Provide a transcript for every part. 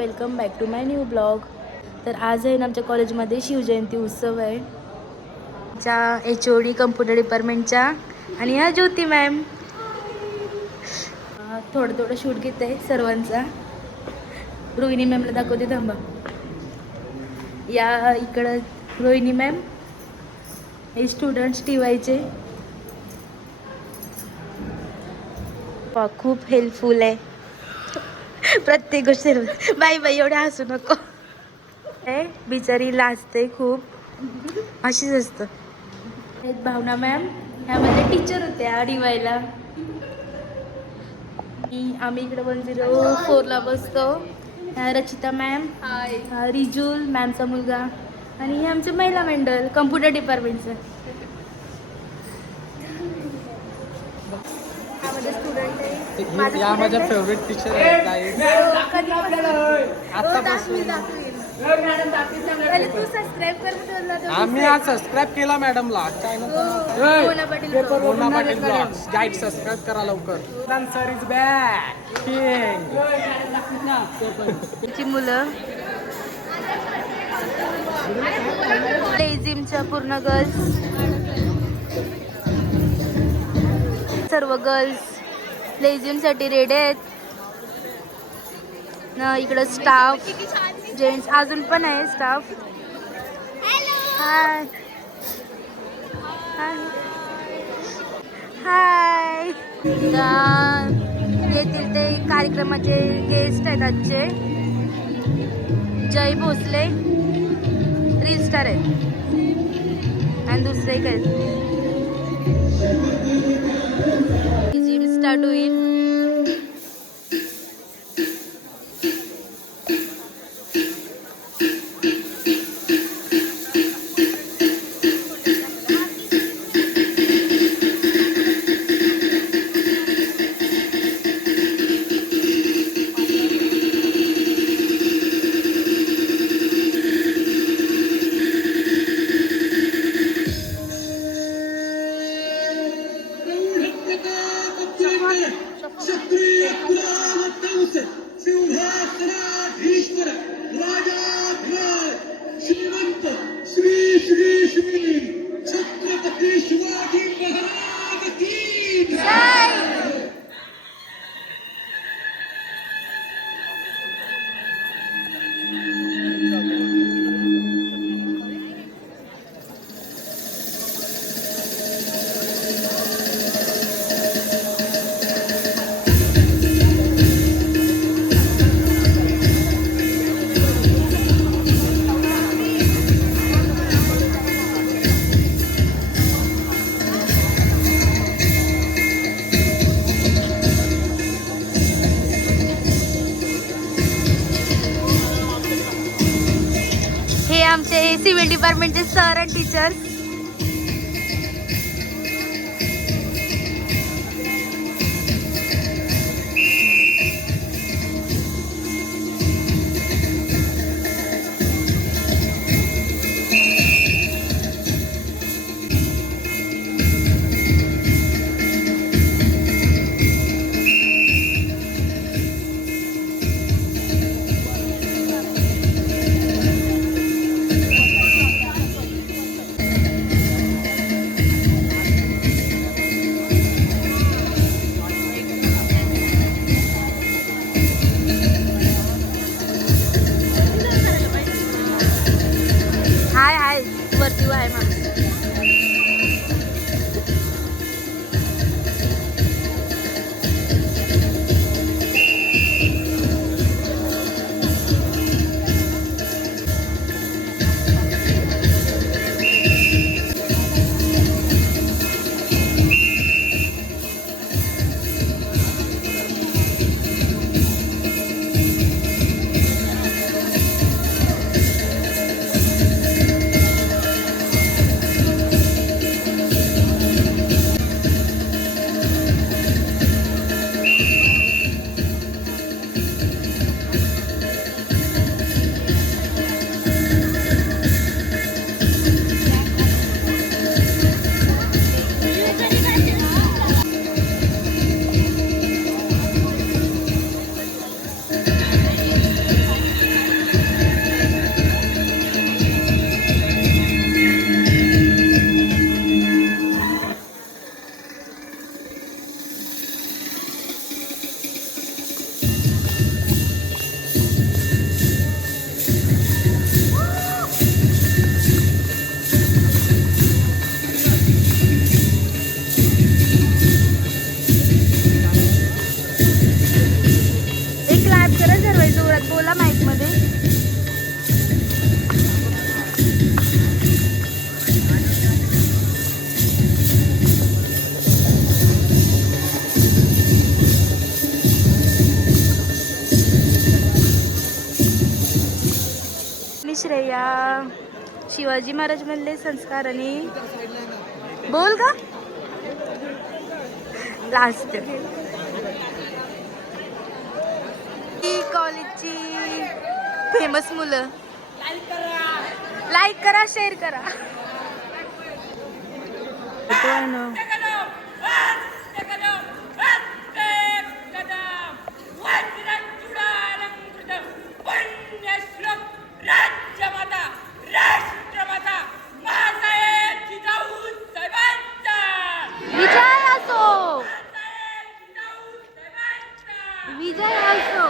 Welcome back to my new blog. तर आज आहे ना आमच्या कॉलेजमध्ये शिवजयंती उत्सव आहे. आमच्या HOD कम्प्युटर डिपार्टमेंटच्या आणि ह्या ज्योती मॅम थोडं थोडं शूट घेत आहे सर्वांचा. रोहिणी मॅमला दाखवते थांबा. या इकडं रोहिणी मॅम हे स्टुडंट्स टीवायचे खूप हेल्पफुल आहे प्रत्येक गोष्टी. बाई बाई एवढे हसू नको. बिचारी लाजते खूप, अशीच असतं. भावना मॅम ह्यामध्ये टीचर होत्या डिवायला. आम्ही इकडे 104ला बसतो. रचिता मॅम, रिजुल मॅमचा मुलगा आणि हे आमचं महिला मंडळ कम्प्युटर डिपार्टमेंटचं. स्टुडंट आहे. या माझ्या फेवरेट टीचर आहेत. तू सबस्क्राईब कर. आम्ही आज सबस्क्राईब केला मॅडमला. Mona Patil blogs guide subscribe करा लवकर. Sir is back. ची मुलं लेझिमच्या पूर्ण गर्ल्स, सर्व गर्ल्स लेझिमसाठी रेडी आहेत ना. इकडं स्टाफ जेंट्स अजून पण आहे स्टाफ. हाय हाय. येथील ते कार्यक्रमाचे गेस्ट आहेत आजचे. जय भोसले रील स्टार आहेत आणि दुसरे काय जिम स्टार्ट होईल. आमचे सिव्हिल डिपार्टमेंटचे सर आणि टीचर्स. वरती आहे मॅम. बोलतात बोला माईक मध्ये. मी श्रेया. शिवाजी महाराज म्हणले संस्कार आणि बोल का लास्ट. कॉलेजची फेमस मुलं. लाईक करा शेअर करा. विजय असो. विजय असो.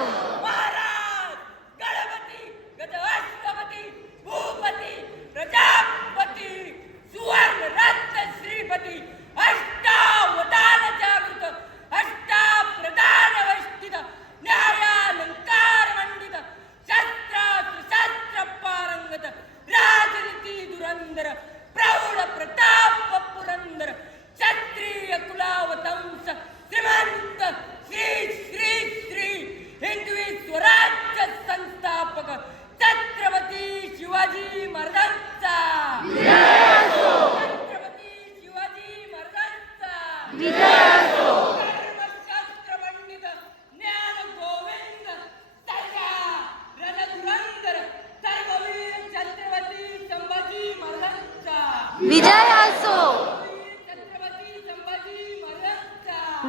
विजय असो.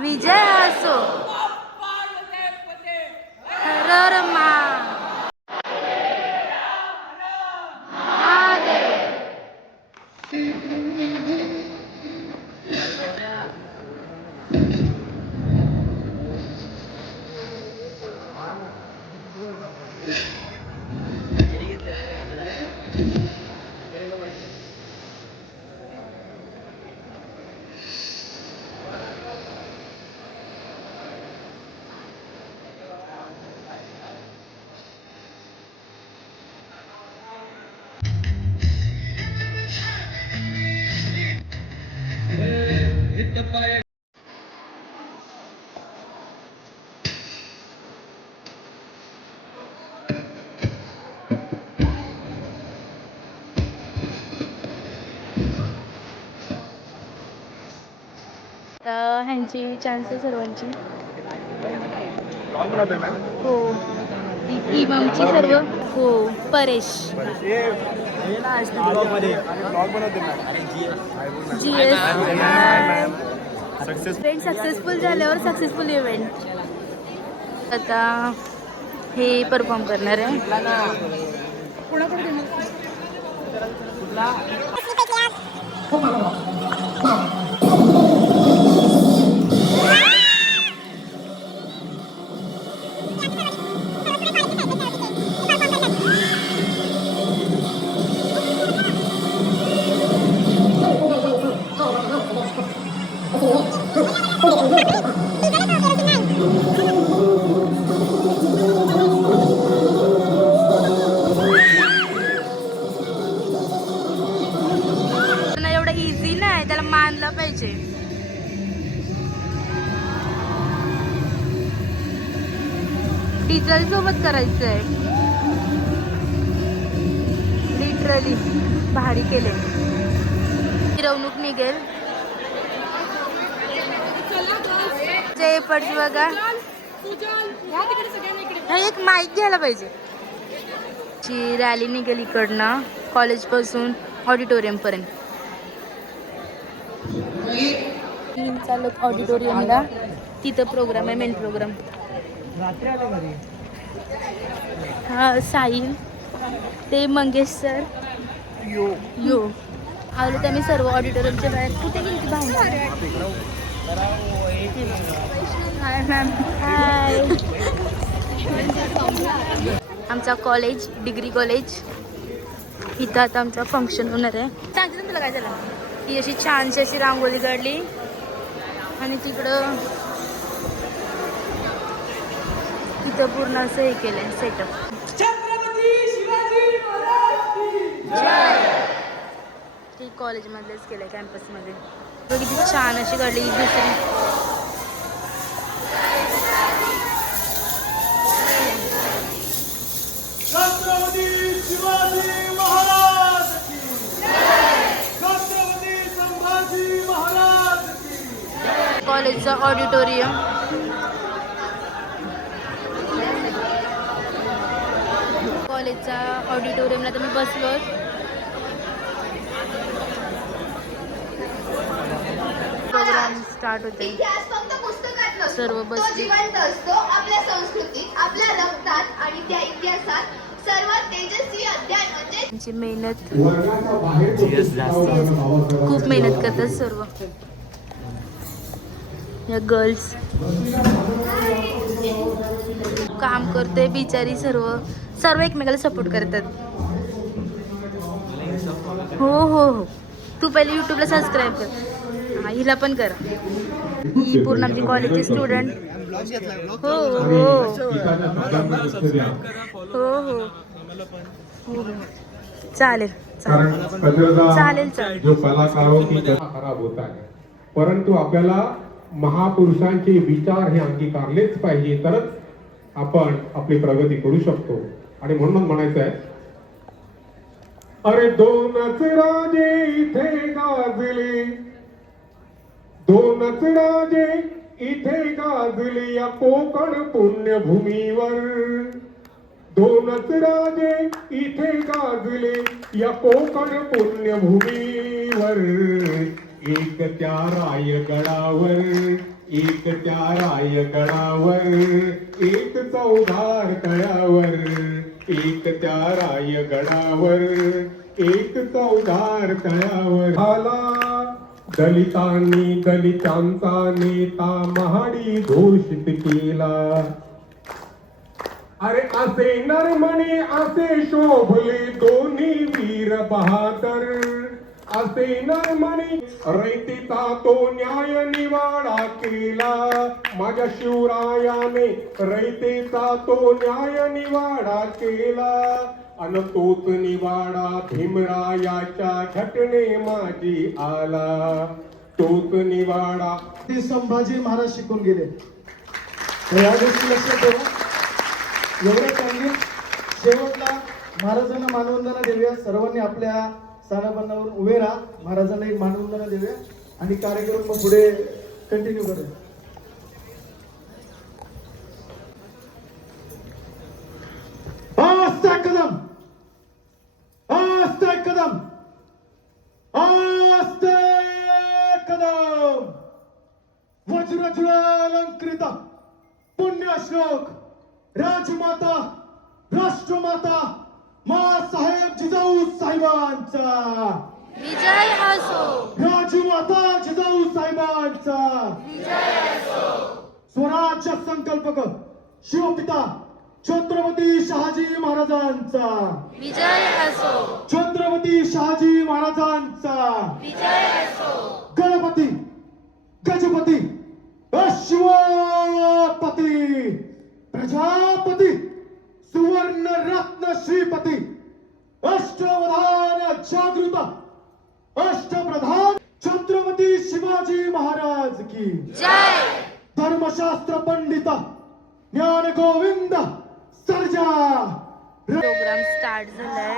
विजय असो. हर मा ह्यांची चान्सेस सर्वांची. हो इमामची सर्व. हो परेश. इव्हेंट सक्सेसफुल झाल्यावर सक्सेसफुल इव्हेंट. आता हे परफॉर्म करणार आहे. एवढं इझी नाही, त्याला मानलं पाहिजे. डिझेल सोबत करायचंय. लिटरली भारी केले. मिरवणूक निघेल. जे पडची बघा. एक माईक घ्यायला पाहिजे. ची रॅली निघेल इकडनं कॉलेज पासून ऑडिटोरियम पर्यंत. चालत ऑडिटोरियमला. तिथं प्रोग्राम आहे, मेन प्रोग्राम. हा साहिल ते मंगेश सर यो आलो तर आम्ही सर्व ऑडिटोरियमच्या बाहेर. कुठे गेली भाऊ? हाय मॅम. हाय. आमचा कॉलेज डिग्री कॉलेज इथं आता आमचा फंक्शन होणार आहे. सांगते ना तुला काय झालं. ही अशी छानशी अशी रांगोळी काढली आणि तिकडं तिथं पूर्ण असं हे केलंय सेटअप. छत्रपती शिवाजी महाराज की ते कॉलेजमधलेच केलंय कॅम्पसमध्ये. किती छान अशी गाडी दुसरी. छत्रपती शिवाजी महाराज की छत्रपती संभाजी महाराज की. कॉलेजचं ऑडिटोरियम. कॉलेजच्या ऑडिटोरियमला तर मी बसलो. प्रोग्राम स्टार्ट होते. इतिहास फक्त पुस्तकात नसतो. सर्व तो बसले. जिवंत असतो आपल्या संस्कृतीत, आपल्या रक्तात आणि त्या इतिहासात सर्वात तेजस्वी अध्याय म्हणजे त्यांची मेहनत खूप खूप मेहनत करतात सर्व या गर्ल्स. काम करते बिचारी. सर्व सर्व एकमेकाला सपोर्ट करतात. हो हो हो. तू पहिले यूट्यूबला सबस्क्राईब कर. हा हिला पण कर. ही पूर्ण आमची कॉलेजची स्टुडंट. हो हो हो हो हो. चालेल कारण चालेल कचरा चालेल. जो कलाकारों की कला खराब होता है, परंतु आपल्याला महापुरुषांचे विचार हे अंगीकारलेच पाहिजे, तरच आपण आपली प्रगती करू शकतो. आणि म्हणून म्हणायचं आहे, अरे दोनच राजे इथे गाजले, दोनच राजे इथे गाजले या कोकण पुण्यभूमीवर, दोनच राजे इथे गाजले या कोकण पुण्यभूमीवर, एक त्या रायगडावर, एक त्या रायगडावर, एक चौधार तळ्यावर, एक त्या रायगडावर, एक चौधार तळ्यावर आला दलितांनी दलितांचा नेता महाडी घोषित केला. अरे असे नरमणे असे शोभले दोन्ही वीर बहादर, असे नरमणे रयतेचा तो न्याय निवाडा केला. माझ्या शिवरायाने रयतेचा तो न्याय निवाडा केला. अन तोच निवाडा भीमरायाच्या घटने माझी आला. तोच निवाडा ते संभाजी महाराज शिकून गेले. तर या गोष्टी लक्षात ठेवा. एवढं त्यांनी शेवटला महाराजांना मानवंदना देऊया. सर्वांनी आपल्या स्थानापन्नावरून उभे राहा. महाराजांना एक मानवंदना देऊया आणि कार्यक्रम मग पुढे कंटिन्यू करूया. आस्ते कदम, आस्ते कदम, आस्ते कदम. वज्रज्वालंकृत पुण्यश्लोक राजमाता राष्ट्रमाता माँसाहेब जिजाऊ साहेबांचा विजय असो. राजमाता जिजाऊ साहेबांचा विजय असो. स्वराज्य संकल्पक शिवपिता छत्रपती शहाजी महाराजांचा विजय असो. छत्रपती शहाजी महाराजांचा विजय असो. गणपती गजपती अश्वपती प्रजापती सुवर्ण रत्न श्रीपती अष्टवधान जागृत अष्टप्रधान छत्रपती शिवाजी महाराज की जय. धर्मशास्त्र पंडित ज्ञान गोविंद सर्जा. प्रोग्राम स्टार्ट झालाय.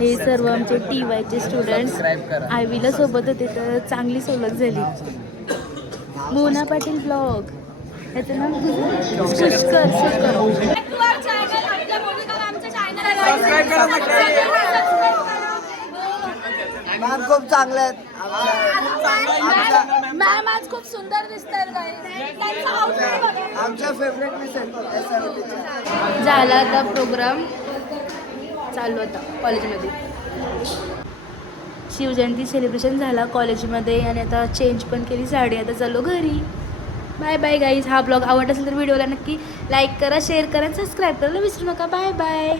हे सर्व आमचे TYचे स्टुडंट्स आयवीला सोबत होते तर चांगली सोबत झाली. मोना पाटील ब्लॉग याचं नाव पुष्कर. मॅम खूप चांगले आहेत. मॅम आज खूप सुंदर दिसतात. आमच्या फेवरेट मिस आहेत. झाला आता प्रोग्राम चालू होता कॉलेजमध्ये. शिवजयंती सेलिब्रेशन झाला कॉलेजमध्ये आणि आता चेंज पण केली साडी. आता चाललो घरी. Bye bye guys. हा ब्लॉग आवडत असेल तर व्हिडिओला नक्की लाईक करा, शेअर करा, सबस्क्राईब करायला विसरू नका. Bye bye.